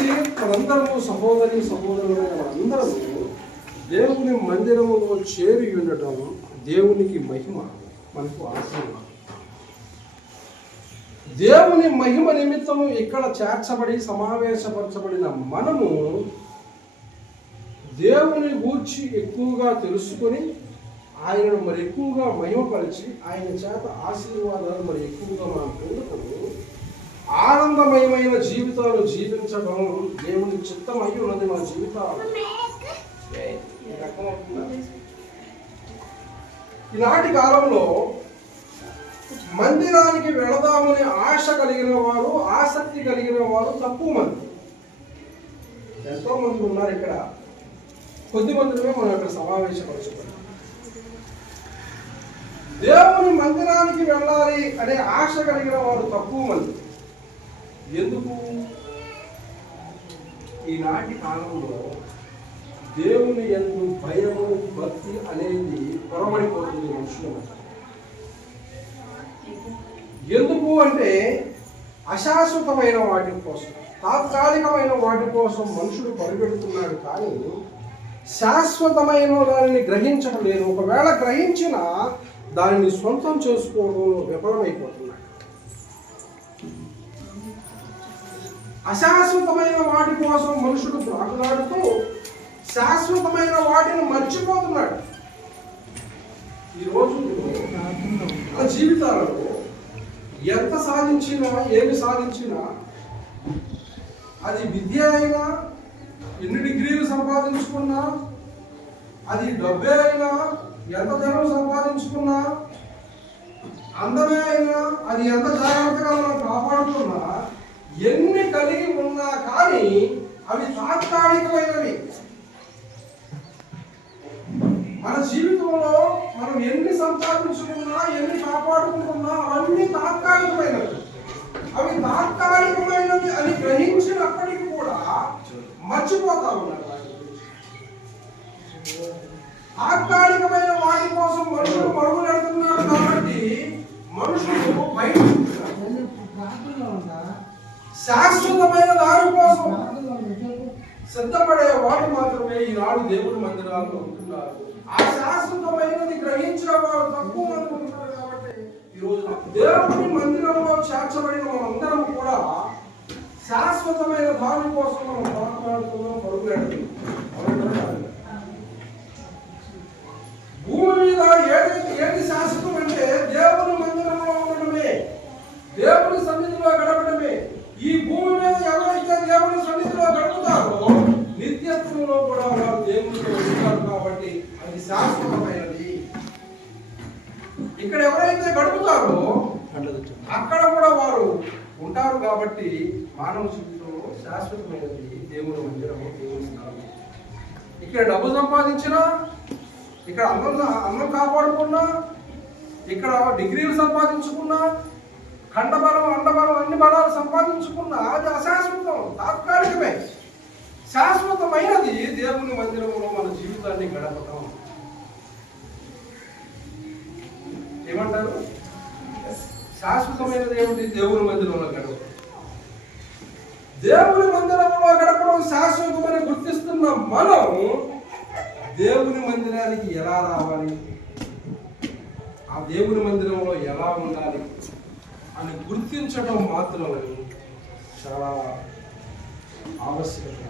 కాబట్టి మనందరము సహోదరులైన అందరము దేవుని మందిరములో చేరి ఉండటం దేవునికి మహిమ, మనకు ఆశీర్వాదం. దేవుని మహిమ నిమిత్తము ఇక్కడ చేర్చబడి సమావేశపరచబడిన మనము దేవుని గూర్చి ఎక్కువగా తెలుసుకొని ఆయనను మరి ఎక్కువగా మహిమపరిచి ఆయన చేత ఆశీర్వాదాలు మరి ఎక్కువగా మనం పొందుకొని ఆనందమయమైన జీవితాలు జీవించడం దేవుని చిత్తమై ఉన్నది. మన జీవితాలు ఈనాటి కాలంలో మందిరానికి వెళదామని ఆశ కలిగిన వారు, ఆసక్తి కలిగిన వారు తక్కువ మంది. ఎంతో మంది ఉన్నారు ఇక్కడ, కొద్ది మందిమే మనం ఇక్కడ సమావేశపరచుకున్నాం. దేవుని మందిరానికి వెళ్ళాలి అనే ఆశ కలిగిన వారు తక్కువ మంది. ఎందుకు? ఈనాటి కాలంలో దేవుని యందు భయము, భక్తి అనేది పొరబడిపోతుంది మనుషుల మధ్య. ఎందుకు అంటే అశాశ్వతమైన వాటి కోసం, తాత్కాలికమైన వాటి కోసం మనుషుడు పరిగెడుతున్నాడు, కానీ శాశ్వతమైన దానిని గ్రహించడం లేదు. ఒకవేళ గ్రహించినా దానిని సొంతం చేసుకోవడంలో విఫలమైపోతున్నాడు. అశాశ్వతమైన వాటి కోసం మనుషుడు ప్రాకులాడుతూ శాశ్వతమైన వాటిని మర్చిపోతున్నాడు. ఈరోజు మన జీవితాలలో ఎంత సాధించినా, ఏమి సాధించినా, అది విద్య అయినా, ఎన్ని డిగ్రీలు సంపాదించుకున్నా, అది డబ్బే అయినా, ఎంత ధనం సంపాదించుకున్నా, అందమే అయినా, అది ఎంత జాగ్రత్తగా మనం కాపాడుకున్నా, ఎన్ని కలిగి ఉన్నా కానీ అవి తాత్కాలికమైనవి. మన జీవితంలో మనం ఎన్ని సంపాదించుకున్నా, ఎన్ని కాపాడుకుంటున్నా అవన్నీ తాత్కాలికమైనవి. అవి తాత్కాలికమైనవి అని గ్రహించినప్పటికీ కూడా మర్చిపోతా ఉన్నారు. తాత్కాలికమైన వాటి కోసం మనుషులు పరుగులెడుతున్నారు. కాబట్టి మనుషులు బయట శాశ్వతమైన దాని కోసం సిద్ధపడే వాడు మాత్రమే ఈనాడు దేవుడి మందిరాల్లో ఉంటున్నారు. ఆ శాశ్వతమైనది గ్రహించిన వారు తక్కువ మంది ఉంటున్నారు. కాబట్టి ఈరోజు దేవుడి మందిరంలో చేర్చబడిన మనందరం కూడా శాశ్వతమైన దాని కోసం మనం పోరాడుతున్నాం, పరుగులెడుతున్నాం. భూమి మీద ఏది శాశ్వతం అంటే దేవుని మందిరంలో ఉండటమే, దేవుని సన్నిధిలో గడపడమే. ఈ భూమి మీద ఎవరైతే దేవుని సన్నిధిలో గడుపుతారో నిత్యత్వంలో కూడా వారు దేవునితో ఉంటారు. కాబట్టి అది శాశ్వతమైనది. ఇక్కడ ఎవరైతే గడుపుతారో అక్కడ కూడా వారు ఉంటారు. కాబట్టి మానవ జీవితంలో శాశ్వతమైనది దేవుని మందిరము, దేవుని స్థలం. ఇక్కడ డబ్బు సంపాదించినా, ఇక్కడ అన్నం కాపాడుకున్నా, ఇక్కడ డిగ్రీలు సంపాదించుకున్నా, ఖండబలం, అండబలం, అన్ని బలాలు సంపాదించుకున్నా అది అశాశ్వతం, తాత్కాలికమే. శాశ్వతమైనది దేవుని మందిరంలో మన జీవితాన్ని గడపటం. ఏమంటారు? శాశ్వతమైనది ఏమిటి? దేవుని మందిరంలో గడపడం. దేవుని మందిరంలో గడపడం శాశ్వతమని గుర్తిస్తున్న మనం దేవుని మందిరానికి ఎలా రావాలి, ఆ దేవుని మందిరంలో ఎలా ఉండాలి అని గుర్తించడం మాత్రం చాలా ఆవశ్యకత.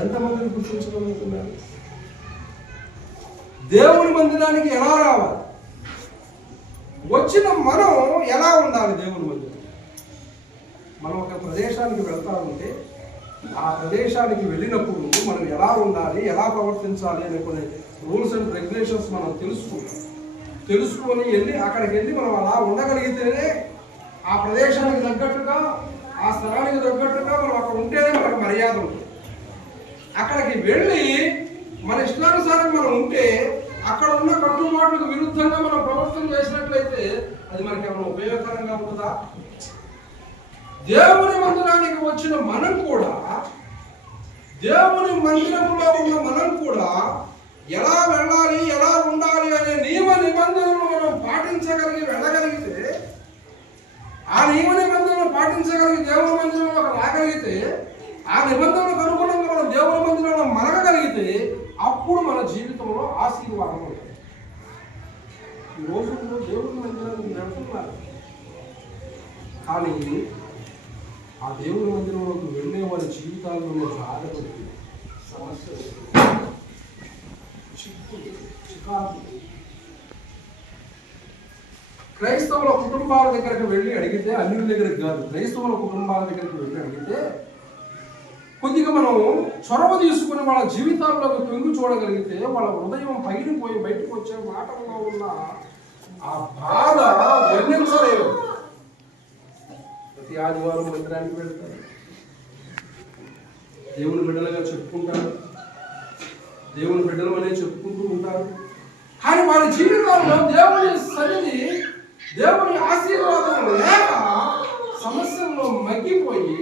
ఎంతమందిని గుర్తించగలుగుతున్నారు? దేవుని మందిరానికి ఎలా రావాలి, వచ్చిన మనం ఎలా ఉండాలి? దేవుని మందిరం మనం ఒక ప్రదేశానికి వెళ్తా ఉంటే ఆ ప్రదేశానికి వెళ్ళినప్పుడు మనం ఎలా ఉండాలి, ఎలా ప్రవర్తించాలి అనే కొన్ని రూల్స్ అండ్ రెగ్యులేషన్స్ మనం తెలుసుకొని అక్కడికి వెళ్ళి మనం అలా ఉండగలిగితేనే ఆ ప్రదేశానికి తగ్గట్టుగా, ఆ స్థలానికి తగ్గట్టుగా మనం అక్కడ ఉంటేనే మనకు మర్యాద ఉంటుంది. అక్కడికి వెళ్ళి మన ఇష్టానుసారం మనం ఉంటే అక్కడ ఉన్న కట్టుబాట్లకు విరుద్ధంగా మనం ప్రవర్తన చేసినట్లయితే అది మనకి ఏమైనా ఉపయోగకరంగా ఉంటుందా? దేవుని మందిరానికి వచ్చిన మనం కూడా, దేవుని మందిరంలో ఉన్న మనం కూడా ఎలా వెళ్ళాలి, ఎలా ఉండాలి అనే నియమ నిబంధనలు మనం పాటించగలిగి వెళ్ళగలిగితే, ఆ నియమ నిబంధనలు పాటించగలిగి దేవుని మందిరంలోకి రాగలిగితే, ఆ నిబంధనలకు అనుగుణంగా మనం దేవుని మందిరంలో మరగగలిగితే అప్పుడు మన జీవితంలో ఆశీర్వాదం ఉంటుంది. ఈ రోజుల్లో దేవుని మందిరానికి వెళ్తున్నారు, కానీ ఆ దేవుని మందిరంలోకి వెళ్ళే వారి జీవితాల్లోనే బాధపడి సమస్యలు, చికాకు. క్రైస్తవుల కుటుంబాల దగ్గరికి వెళ్ళి అడిగితే, అన్యుల దగ్గరికి కాదు, క్రైస్తవుల కుటుంబాల దగ్గరికి వెళ్ళి అడిగితే కొద్దిగా మనం చొరవ తీసుకుని వాళ్ళ జీవితాల్లోకి తొంగి చూడగలిగితే వాళ్ళ హృదయం పైన పోయి బయటకు వచ్చే మాటల్లో ఉన్న ఆ బాధ వర్ణించలేవు. ప్రతి ఆదివారం మందిరానికి వెళ్తారు, దేవుని బిడ్డలుగా చెప్పుకుంటారు, దేవుని బిడ్డలు అనేది చెప్పుకుంటూ ఉంటారు, కానీ వారి జీవితాల్లో దేవుని సన్నిధి, దేవుని ఆశీర్వాదం లేక సమస్యల్లో మగ్గిపోయి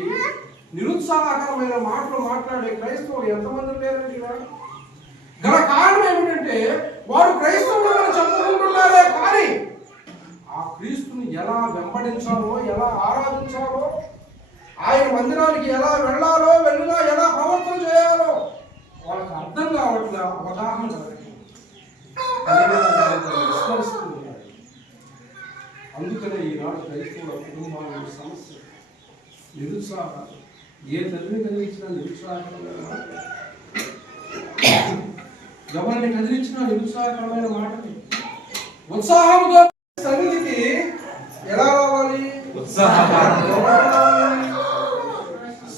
నిరుత్సాహకరమైన మాటలు మాట్లాడే క్రైస్తవులు ఎంతమంది లేరండి? గల కారణం ఏమిటంటే వారు క్రైస్తవులను చెప్పుకుంటున్నారే కానీ ఆ క్రీస్తుని ఎలా వెంబడించాలో, ఎలా ఆరాధించాలో, ఆయన మందిరానికి ఎలా వెళ్ళాలో, వెళ్ళినా ఎలా ప్రవర్తన చేయాలో వాళ్ళకి అర్థం కావట్లే, అవగాహన విస్మరిస్తున్నారు. అందుకనే ఈనాడు క్రైస్తవుల కుటుంబాల సమస్య నిరుత్సాహం. ఏ తల్లిని కదిలించినా నిరుత్సాహకరమైన మాట, ఎవరిని కదిలించినా నిరుత్సాహకరమైన మాటని. ఉత్సాహంతో సన్నిధికి ఎలా రావాలి?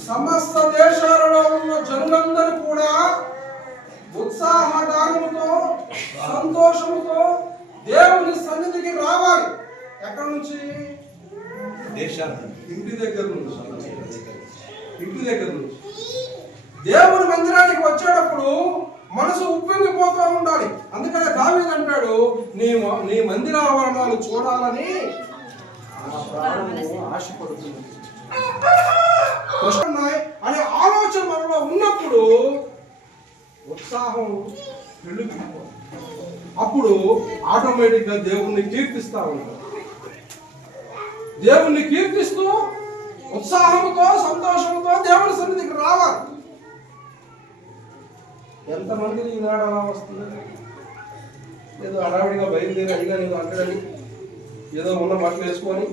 సమస్త దేశాలలో ఉన్న జనులందరూ కూడా ఉత్సాహగానముతో, సంతోషముతో దేవుని సన్నిధికి రావాలి. ఎక్కడి నుంచి? ఇంటి దగ్గర నుంచి. ఇంటి దగ్గర నుంచి దేవుని మందిరానికి వచ్చేటప్పుడు మనసు ఉప్పొంగిపోతూ ఉండాలి. అందుకనే దావీదు అంటాడు, నీ మందిర ఆవరణాలు చూడాలని ఆశపడుతుంది అనే ఆలోచన మనలో ఉన్నప్పుడు ఉత్సాహం పెళ్ళిపోతుంది. అప్పుడు ఆటోమేటిక్ గా దేవుణ్ణి కీర్తిస్తా ఉంటాం. దేవుణ్ణి కీర్తిస్తూ ఉత్సాహంతో, సంతోషంతో దేవుని సన్నిధికి రావాలి. ఎంతమంది ఈనాడు అలా వస్తుంది? ఏదో అడావిడిగా బయలుదేరి అడిగా ఏదో అంటాడని ఏదో ఉన్న బట్టలు వేసుకొని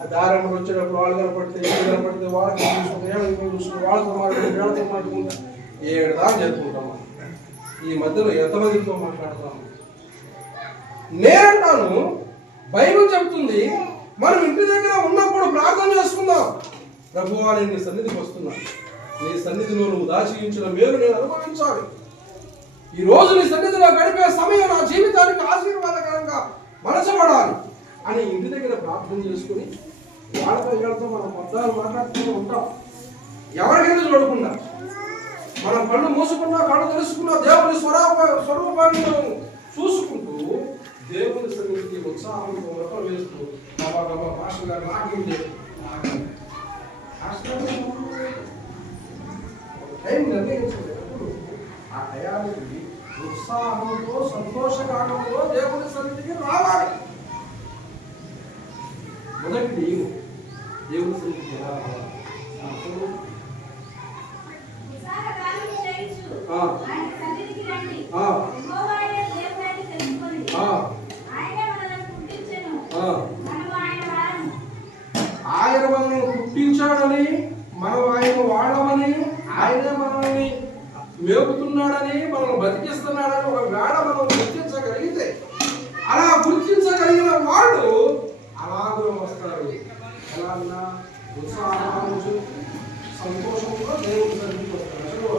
ఆ దారంలో వచ్చేటప్పుడు వాళ్ళు కనపడితే, ఏడు కనపడితే వాళ్ళకి చూసుకుంటే, ఏడు చూసుకుంటే, వాళ్ళతో మాట్లాడుకుంటే, వీళ్ళతో మాట్లాడుకుంటా ఏడుదా చెప్పుకుంటాం. ఈ మధ్యలో ఎంతమందితో మాట్లాడతాం? నేనంటాను, బైబిల్ చెబుతుంది మనం ఇంటి దగ్గర ఉన్నప్పుడు ప్రార్థన చేసుకుందాం. ప్రభువా, నేను నీ సన్నిధికి వస్తున్నాను, నీ సన్నిధిలో నువ్వు దాచించిన మేలు నేను అనుభవించాలి. ఈ రోజు నీ సన్నిధిలో గడిపే సమయం నా జీవితానికి ఆశీర్వాదకరంగా మలచబడాలి అని ఇంటి దగ్గర ప్రార్థన చేసుకుని వాళ్ళతో మనం పొద్దాలు మాట్లాడుతూ ఉంటాం. ఎవరికైనా చూడకుండా మనం కళ్ళు మూసుకున్నా, కళ్ళు తెలుసుకున్నా దేవుని స్వరూపాన్ని మనం చూసుకుంటూ దేవుని సన్నిధికి ఉత్సాహంతో వ్రతం వేస్తూ మాస్టర్ గారు నాకింది టైం నిర్ణయించలేదు. ఆ టయానికి ఉత్సాహంతో, సంతోషగానంతో దేవుని సన్నిధికి రావాలి. మొదటి నియమం దేవుని సన్నిధికి ఎలా రావాలి? ఆయన మనల్ని పుట్టించాడని, మనం ఆయన వాడమని, ఆయనే మనల్ని మేపుతున్నాడని, మనల్ని బతికిస్తున్నాడని ఒక వేళ మనం గుర్తించగలిగితే, అలా గుర్తించగలిగిన వాళ్ళు అలాగే వస్తారు. ఎలా ఉత్సాహం, సంతోషంతో దేవుని సన్నిధికి వస్తారు.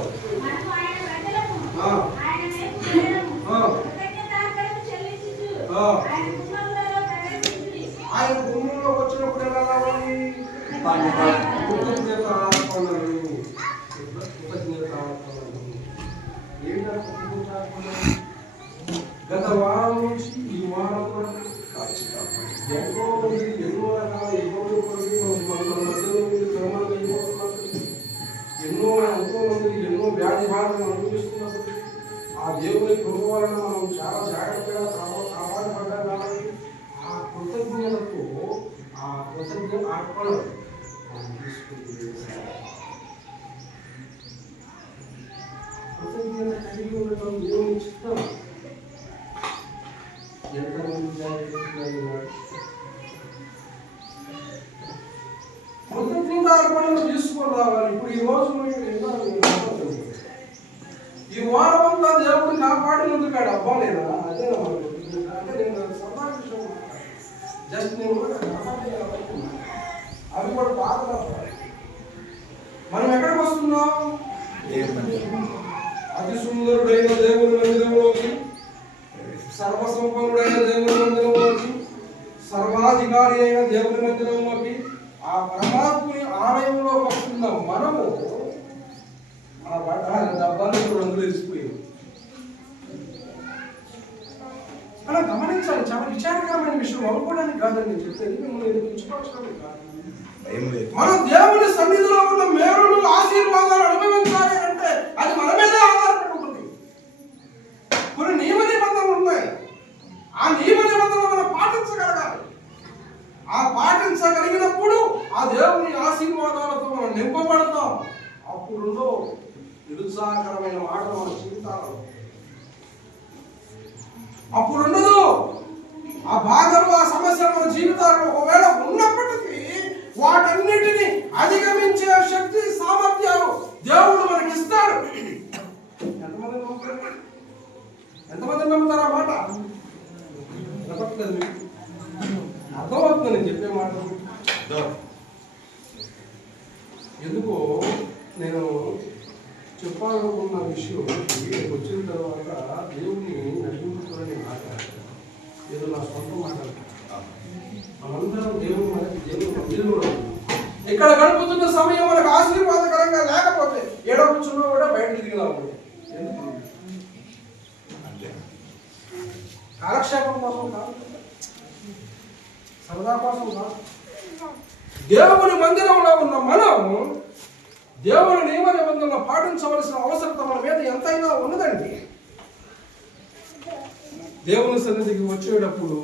ఆయన గుమ్మంలో వచ్చినప్పుడు ఎలా రావాలి? గత వారం నుంచి ఈ వారం వరకు ఎంతో మంది ఎన్నో రకాల ఇబ్బందులు పడి మన మధ్యలో శ్రమలు అయిపోతున్నప్పుడు, ఎంతో మంది ఎన్నో వ్యాధి బాధలు అనుభవిస్తున్నప్పుడు ఆ దేవుని కృప వలన మనం చాలా జాగ్రత్తగా కాపాడబడ్డాం. కాబట్టి ఆ కృతజ్ఞతతో, ఆ కృతజ్ఞత అర్పణ మనం తీసుకుంటే కృతజ్ఞత కలిగి ఉండటం దేవుని చిత్తం. ఎంతమంది కృతజ్ఞతార్పణలు తీసుకొని రావాలి. ఇప్పుడు ఈ రోజు ఈ వారం అంతా దేవుడు కాపాడినందుకు కాడు అవ్వలేదా? అదే అంటే నేను సదా విషయం జస్ట్ నేను అవి కూడా బాధ. మనం ఎక్కడికి వస్తున్నాం? అతి సుందరుడైన దేవుని మందిరంలోకి, సర్వసంపన్నుడైన దేవుని మందిరంలోకి, సర్వాధికారి అయిన దేవుని మందిరంలోకి, ఆ పరమాత్ముని ఆలయంలో వస్తున్న మనము ఆ డబ్బాలకు రంగులు వేసిపోయింది. అలా గమనించాలి. చాలా విచారకరమైన విషయం. అనుకోవడానికి కాదని నేను చెప్పేది, మిమ్మల్ని పిలుచుకోవడానికి కాదు. మనం దేవుని సన్నిధిలో ఉన్న మేలులు ఆశీర్వాదాలు అనుభవించాలి అంటే అది మన మీదే ఆధారపడి ఉంటుంది. కొన్ని నియమ నిబంధనలు ఉన్నాయి. ఆ నియమ నిబంధనలు మనం పాటించగలగాలి. ఆ పాటించగలిగినప్పుడు ఆ దేవుని ఆశీర్వాదాలతో మనం నింపబడతాం. అప్పుడు నిరుత్సాహకరమైన మాటలు మన జీవితాలలో అప్పుడు ఉండదు. ఆ బాధలు, ఆ సమస్యలు మన జీవితాల్లో ఒకవేళ ఉన్నప్పటికీ వాటన్నిటిని అధిగమించే శక్తి, సామర్థ్యాలు దేవుడు మనకి ఇస్తాడు. ఎంతమంది నమ్ముతారు ఆ మాట? అర్థమవుతుంది నేను చెప్పే మాట. ఎందుకో నేను చెప్పాలనుకున్న విషయం వచ్చిన తర్వాత దేవుని నడిపించుకోవాలని మాట్లాడతాను. ఏదో నా సొంత మాట్లాడతాను. మనందరం దేవుడు మందిరంలో ఇక్కడ గడుపుతున్న సమయం మనకు ఆశీర్వాదకరంగా లేకపోతే ఏడో కూర్చున్నా కూడా బయట తిరిగినా ఉంటుంది. ఎందుకు? కాలక్షేపం కోసం కాదు, సరదా కోసం కాదు. దేవుని మందిరంలో ఉన్న మనం దేవుని నియమ నిబంధనలు పాటించవలసిన అవసరత మన మీద ఎంతైనా ఉన్నదండి. దేవుని సన్నిధికి వచ్చేటప్పుడు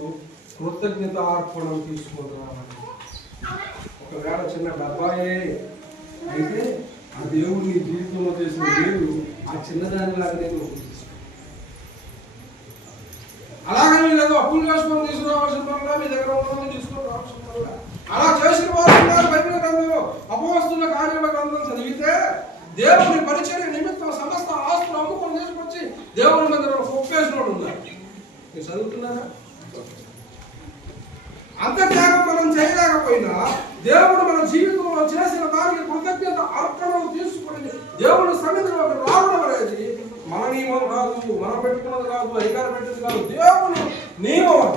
కృతజ్ఞత అర్పణం తీసుకొని రావాలి. ఒకవేళ చిన్న డబ్బాయే అయితే ఆ దేవుడిని జీవితంలో చేసిన దేవుడు ఆ చిన్నదానిలాగా నేను అలాగని లేదు అప్పులు చేసుకొని తీసుకురావాల్సిన వల్ల మీ దగ్గర ఉన్నదని తీసుకొని రావాల్సిన వల్ల అలా చేసిన వారు బైబిల్ గ్రంథంలో అపొస్తలుల కార్యాల గ్రంథం చదివితే దేవుని పరిచర్య నిమిత్తం సమస్త ఆస్తులు అమ్ముకొని తీసుకొచ్చి దేవుని మీద ఒప్పేసినోడు ఉన్నారు. మీరు చదువుతున్నారా? అంత త్యాగం మనం చేయలేకపోయినా దేవుడు మన జీవితంలో చేసిన దానికి కృతజ్ఞత అర్పణలు తీసుకుని దేవుని సన్నిధిలోకి రావడం అనేది మన నియమం కాదు, మనం పెట్టుకున్నది కాదు, అధికారం పెట్టింది కాదు, దేవుని నియమం.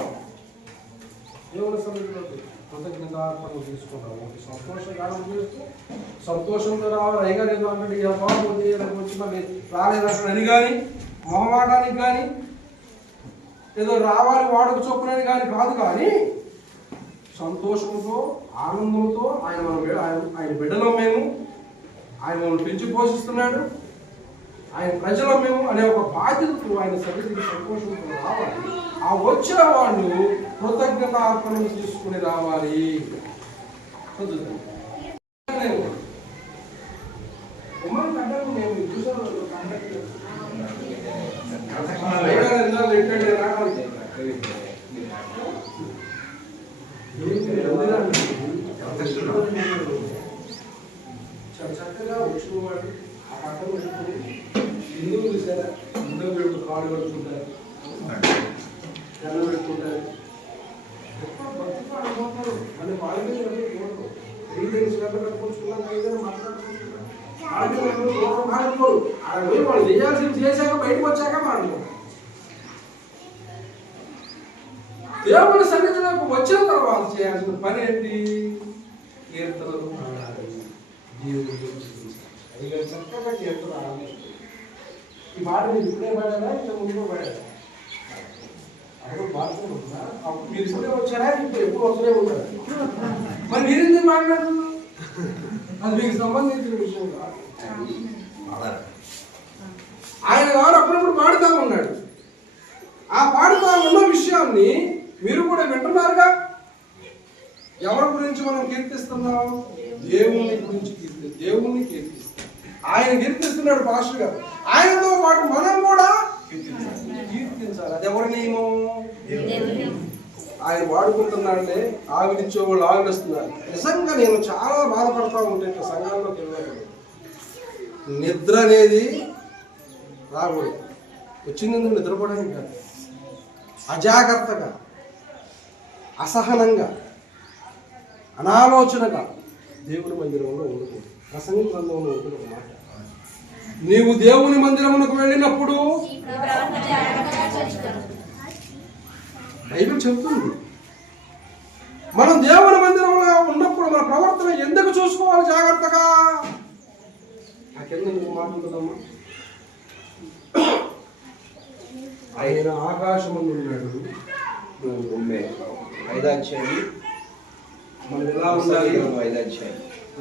దేవుని సన్నిధిలోకి కృతజ్ఞత అర్పణలు తీసుకుంటాము. సంతోషగానం చేస్తూ సంతోషంతో రావాలి. అయ్యగారు ఏదో అంటే బాగుంది వచ్చి మళ్ళీ రాలేదంటే అని కానీ మొహమాటానికి కానీ ఏదో రావాలి వాడుకు చొప్పునని కానీ కాదు, కానీ సంతోషంతో ఆనందంతో ఆయన బిడ్డలో మేము, ఆయన మమ్మల్ని పెంచి పోషిస్తున్నాడు, ఆయన ప్రజల మేము అనే ఒక బాధ్యతతో ఆయన సన్నిధికి సంతోషంతో రావాలి. ఆ వచ్చిన వాళ్ళు కృతజ్ఞత అర్పణలు తీసుకుని రావాలి. చక్కగా వచ్చినవాడు ఆ పక్కన పెట్టుకుని హిందువులు చూసారా, హిందువులు పెట్టుకుని కాడు కట్టుకుంటారు, కళ్ళు పెట్టుకుంటారు, ఎప్పుడు బతుకుతారు. మళ్ళీ వాళ్ళకి మాట్లాడుకోరు. అక్కడ పోయి వాళ్ళు చేయాల్సింది చేశాక బయటకు వచ్చాక మాట్లాడుకోరు. దేవుని సన్నిధిలోకి వచ్చిన తర్వాత చేయాల్సిన పని ఏంటి? కీర్తనలు పాడాలి, దేవుడు చక్కగా కీర్తన ఆరంభించారు. ఈ మాట మీరు ఇప్పుడే పాడారా, ఇంత ముందు పాడారా? అక్కడ బాత్రూమ్ ఉందా? అప్పుడు మీరు ఇప్పుడే వచ్చారా, ఇప్పుడు ఎప్పుడు వస్తూనే ఉంటారు. మరి మీరెందుకు మాట్లాడుతున్నారు? అది మీకు సంబంధించిన విషయం కాదు. ఆయన గారు అప్పుడప్పుడు పాడుతూ ఉన్నాడు. ఆ పాడుతూ ఉన్న విషయాన్ని మీరు కూడా వింటున్నారుగా. ఎవరి గురించి మనం కీర్తిస్తున్నాం? దేవుని గురించి దేవుణ్ణి కీర్తిస్తాం. ఆయన కీర్తిస్తున్నాడు పాస్టర్ గారు. ఆయనతో పాటు మనం కూడా కీర్తించాలి. అది ఎవరి నియమం? ఆయన వాడుకుంటున్నాడే. ఆవిరిచ్చే వాళ్ళు ఆవిరిస్తున్నారు. నిజంగా నేను చాలా బాధపడతా ఉంటాను ఇట్లా సంఘాల్లోకి వెళ్ళినప్పుడు. నిద్ర అనేది రాకూడదు. వచ్చినందుకు నిద్రపోవడానికి కాదు, అజాగ్రత్తగా, అసహనంగా, అనాలోచనగా దేవుని మందిరంలో ఉండకూడదు. ప్రసంగ గ్రంథంలో ఉంటుంది ఒక మాట, నీవు దేవుని మందిరమునకు వెళ్ళినప్పుడు బైబిల్ చెప్తుంది. మనం దేవుని మందిరంలో ఉన్నప్పుడు మన ప్రవర్తన ఎందుకు చూసుకోవాలి జాగ్రత్తగా? ఆ కింద నువ్వు మాట్లాడుతుందమ్మా. ఆయన ఆకాశముందు ఉన్నాడు. మనం ఎలా ఉండాలి?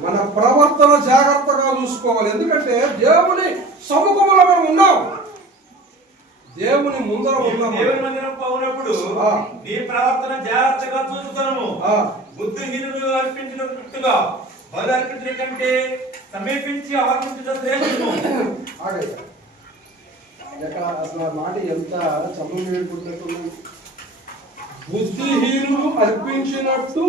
మన ప్రవర్తన జాగ్రత్తగా చూసుకోవాలి. ఎందుకంటే దేవుని సముఖంలో మనం ఉన్నాం, దేవుని ముందర ఉన్నాం. దేవుని మందిరం పోయినప్పుడు నీ ప్రవర్తన జాగ్రత్తగా చూసుకొనుము. బుద్ధిహీనులు అర్పించినట్టుగా బలి అర్పించడం కంటే సమీపించి అర్పించడం శ్రేష్టము. అసలు ఆ మాట ఎంత చదువు వేడుకుంటున్నట్టు. బుద్ధిహీనులు అర్పించినట్టు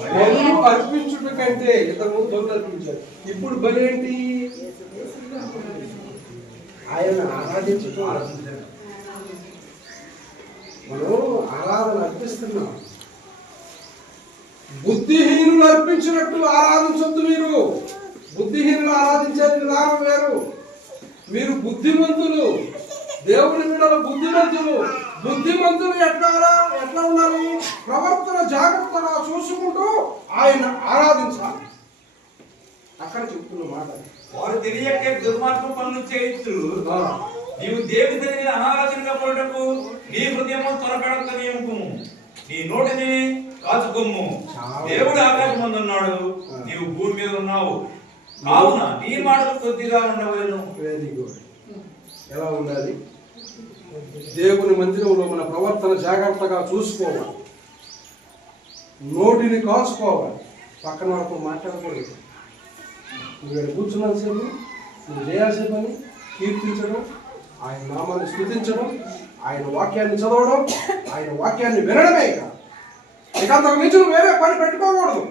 బలులు అర్పించుట కంటే, ఇంతకుముందు బలు అర్పించారు, ఇప్పుడు బలి ఏంటి? ఆయన ఆరాధించడం. మనం ఆరాధన అర్పిస్తున్నాం. బుద్ధిహీనులు అర్పించినట్టు ఆరాధించొద్దు. మీరు బుద్ధిహీనులు ఆరాధించే విధానం వేరు. మీరు బుద్ధిమంతులు, దేవుని బిడ్డలు బుద్ధిమంతులు. బుద్ధిమంతులు ఎట్లా ఉండాలి? ప్రవర్తన జాగ్రత్తగా చూసుకుంటూ ఆయన ఆరాధించాలి. అక్కడ చెప్తున్న మాట, వారు తెలియక దుర్మార్గం పనులు చేయొచ్చు. నీవు దేవుని దగ్గర అనాలోచనగా పడుటకు నీ హృదయము త్వరపడక నియమకము, నీ నోటిని కాచుకొమ్ము. దేవుడు ఆకాశం ముందు ఉన్నాడు, నీవు భూమి మీద ఉన్నావు. కావున నీ మాటలు కొద్దిగా ఉండవలను. Very good. ఎలా ఉండాలి? దేవుని మందిరంలో మన ప్రవర్తన జాగ్రత్తగా చూసుకోవాలి, నోటిని కాచుకోవాలి. పక్కన వరకు మాట్లాడకూడదు. నువ్వు ఇక్కడ కూర్చున్నాను సేపు నువ్వు చేయాల్సిన పని కీర్తించడం, ఆయన నామాన్ని స్తుతించడం, ఆయన వాక్యాన్ని చదవడం, ఆయన వాక్యాన్ని వినడమే. ఇక అంతకు మించి నువ్వు వేరే పని పెట్టుకోకూడదు.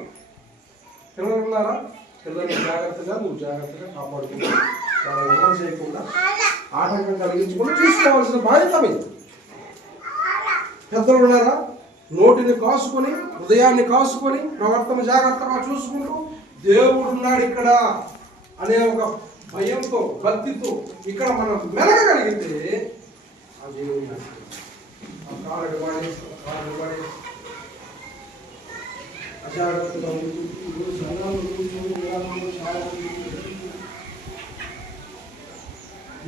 పిల్లలు ఉన్నారా? పిల్లల్ని జాగ్రత్తగా నువ్వు జాగ్రత్తగా కాపాడుకుంటూ వాళ్ళ విమర్శ చేయకుండా ఆటంకం కలిగించకుండా చూసుకోవాల్సిన బాధ్యత మీద. పెద్దలు ఉన్నారా? నోటిని కాసుకొని, హృదయాన్ని కాసుకొని, ప్రవర్తన జాగ్రత్తగా చూసుకుంటూ దేవుడు ఉన్నాడు ఇక్కడ అనే ఒక భయంతో, భక్తితో ఇక్కడ మనం మెలగగలిగితే ఆ దేవుడు అజాగ్రత్తగా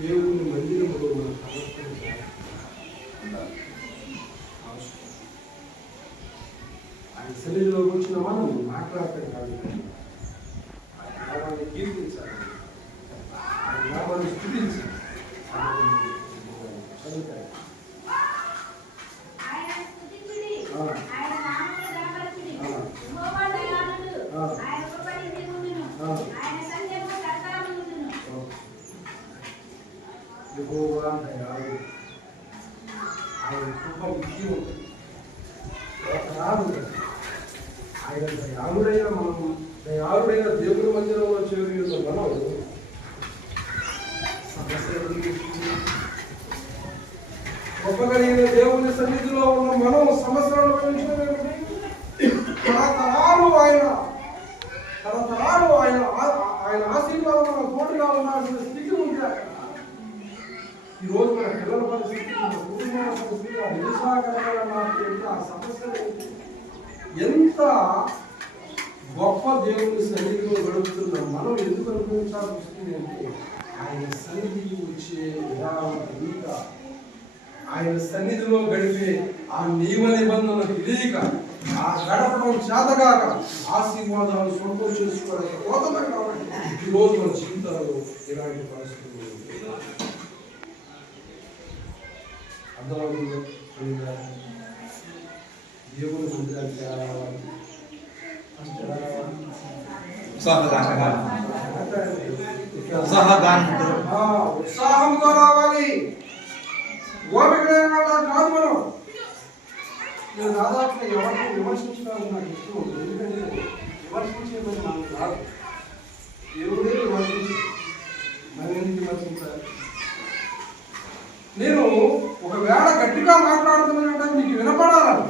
దేవుని మందిరంలో మన ప్రవర్తన ఆయన సన్నిధిలోకి వచ్చిన మనం మాట్లాడటం కాదు, ఆయన కీర్తించాలి, ఆయన నామాన్ని స్తుతించాలి. చదువుతాయి ఆయన కృప విధి ఉంటుంది. ఆయన దయాళుడైన మనం దయాళుడైన దేవుని మందిరంలో చేరున్న మనం గొప్పగలిగిన దేవుని సన్నిధిలో ఉన్న మనం సమస్యలను తరతరాలు ఆయన ఆశీర్వాదం మన తోడుగా ఉండాల్సిన స్థితి ఉంది అక్కడ. ఈరోజు మన పిల్లల పరిస్థితి, మన కుటుంబాల పరిస్థితి, ఆ నిరుసాగరమైన ఆ సమస్యలు ఎంత గొప్ప దేవుని సన్నిధిలో గడుపుతున్నాం. మనం ఎందుకు అనుభవించాల్సి వస్తుంది అంటే ఆయన సన్నిధికి వచ్చే విధానం తెలియక, ఆయన సన్నిధిలో గడిపే ఆ నియమ నిబంధనలు తెలియక, ఆ గడపడం చేతగాక ఆశీర్వాదాలు సొంతం చేసుకోవడానికి కోతమే. కాబట్టి ఈరోజు మన జీవితాల్లో ఇలాంటి పరిస్థితులు అర్థమవుతుంది. దేవుని మందిరానికి రావాలి, ఉత్సాహగానం ఉత్సాహగానం ఉత్సాహంతో రావాలి. ఓపిక లేని వాళ్ళ కాదు మనం. నేను దాదాపుగా ఎవరిని విమర్శించడానికి నాకు ఇష్టం ఉంటుంది. ఎందుకంటే విమర్శించేది నాకు కాదు. దేవుడే విమర్శించి నన్ను ఎందుకు విమర్శించాలి? నేను ఒకవేళ గట్టిగా మాట్లాడుతున్నానంటే మీకు వినపడాలని.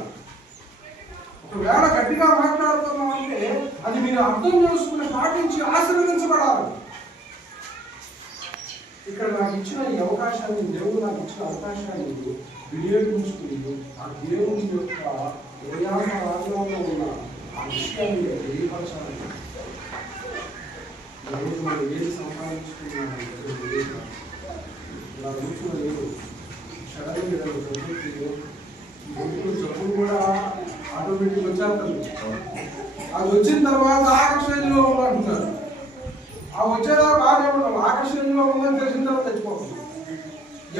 ఒకవేళ గట్టిగా మాట్లాడుతున్నామంటే అది మీరు అర్థం చేసుకుని పాటించి ఆశీర్వదించబడాలి. ఇక్కడ నాకు ఇచ్చిన ఈ అవకాశాన్ని, దేవుడు నాకు ఇచ్చిన అవకాశాన్ని వినియోగించుకుని ఆ దేవుని యొక్క హృదయాంలో ఉన్న ఆ విషయాన్ని తెలియపరచాలి. ఈరోజు మనం ఏది సంపాదించుకున్నామంటే ఇలా కూర్చున్న లేదు సడన్ జబ్బులు కూడా ఆటోమేటిక్ వచ్చేస్తారు. అది వచ్చిన తర్వాత ఆకర్షణలో ఉందంటున్నారు. ఆ వచ్చేదా బాగా ఉన్నాం, ఆకర్షణలో ఉందని తెలిసిన తర్వాత తెచ్చిపోతుంది.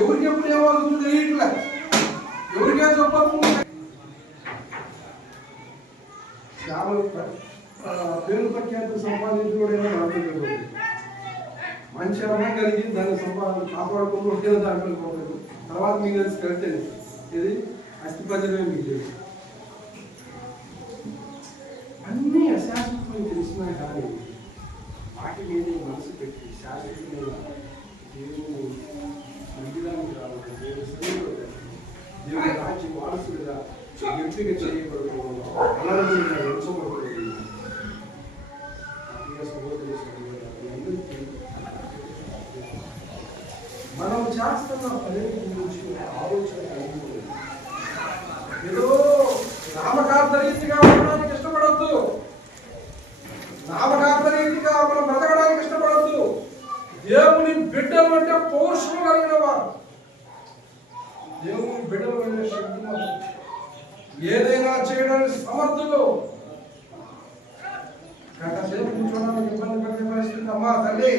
ఎవరికి ఎప్పుడు ఏమవుతుందో తెలియట్లే, ఎవరికే చెప్పకుండా పేరు ప్రఖ్యాతులు సంపాదించుకోవడమే రాబోతుంది. మంచి అన్నం కలిగి దాన్ని కాపాడుకోవడం దాంట్లో పోతుంది. తర్వాత మీకు తెలిసి కలితే ఇది అస్థిపంజరమే మీకు తెలుసు. అన్నీ అశాశ్వతమని తెలిసినా కానీ వాటి మీద మనసు పెట్టి శాశ్వతమైన దేవుని మందిరానికి రావాలి. దేవుని సన్నిధిలో దేవుని రాజ్య వారసుడిగా ఎంపిక చేయబడుకోవడం అనారోగ్యంగా ఎంచబడుతుంది. సహోదరి సహోదరులందరికీ మనం చేస్తున్న పని గురించి ఆలోచన కలిగి ఏదో నామకార్థరీతిగా ఉండడానికి ఇష్టపడద్దు. నామకార్థరీతిగా మనం బ్రతకడానికి ఇష్టపడద్దు. దేవుని బిడ్డలు అంటే పౌరుషం కలిగిన వారు, దేవుని బిడ్డలు అంటే శక్తి, ఏదైనా చేయడానికి సమర్థులు. గంట సేపు కూర్చోడానికి ఇబ్బంది పడే పరిస్థితి అమ్మా తల్లి.